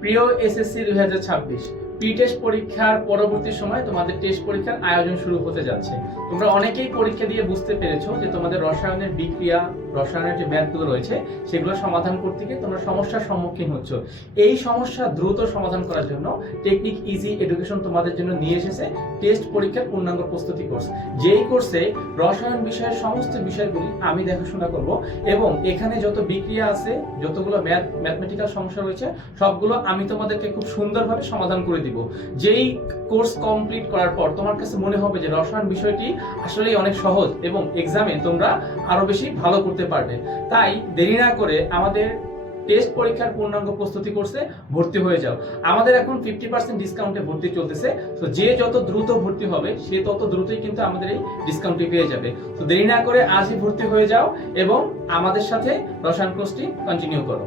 প্রিয় SSC 2026 pre test পরীক্ষার পরবর্তী সময় তোমাদের টেস্ট পরীক্ষার আয়োজন শুরু হতে যাচ্ছে। তোমরা অনেকেই পরীক্ষা দিয়ে বুঝতে পেরেছো যে তোমাদের রসায়নের বিক্রিয়া, রসায়নের যে ম্যাথগুলো রয়েছে সেগুলো সমাধান করতে গিয়ে তোমরা সমস্যার সম্মুখীন হচ্ছ। এই সমস্যা দ্রুত সমাধান করার জন্য টেকনিক ইজি এডুকেশন তোমাদের জন্য নিয়ে এসেছে টেস্ট পরীক্ষার পূর্ণাঙ্গ প্রস্তুতি কোর্স। যেই কোর্সে রসায়ন বিষয়ের সমস্ত বিষয়গুলি আমি দেখাশোনা করব এবং এখানে যত বিক্রিয়া আছে, যতগুলো ম্যাথমেটিক্যাল সমস্যা রয়েছে সবগুলো আমি তোমাদেরকে খুব সুন্দরভাবে সমাধান করে দিব। যেই কোর্স কমপ্লিট করার পর তোমার কাছে মনে হবে যে রসায়ন বিষয়টি আসলেই অনেক সহজ এবং এক্সামে তোমরা আরো বেশি ভালো করতে পারবে। তাই দেরি না করে আমাদের টেস্ট পরীক্ষার পূর্ণাঙ্গ প্রস্তুতি কোর্সে ভর্তি হয়ে যাও। আমাদের এখন 50% ডিসকাউন্টে ভর্তি চলতেছে। তো যে যত দ্রুত ভর্তি হবে সে তত দ্রুতই কিন্তু আমাদের এই ডিসকাউন্টটি পেয়ে যাবে। তো দেরি না করে আজই ভর্তি হয়ে যাও এবং আমাদের সাথে রসায়ন কোর্সটি কন্টিনিউ করো।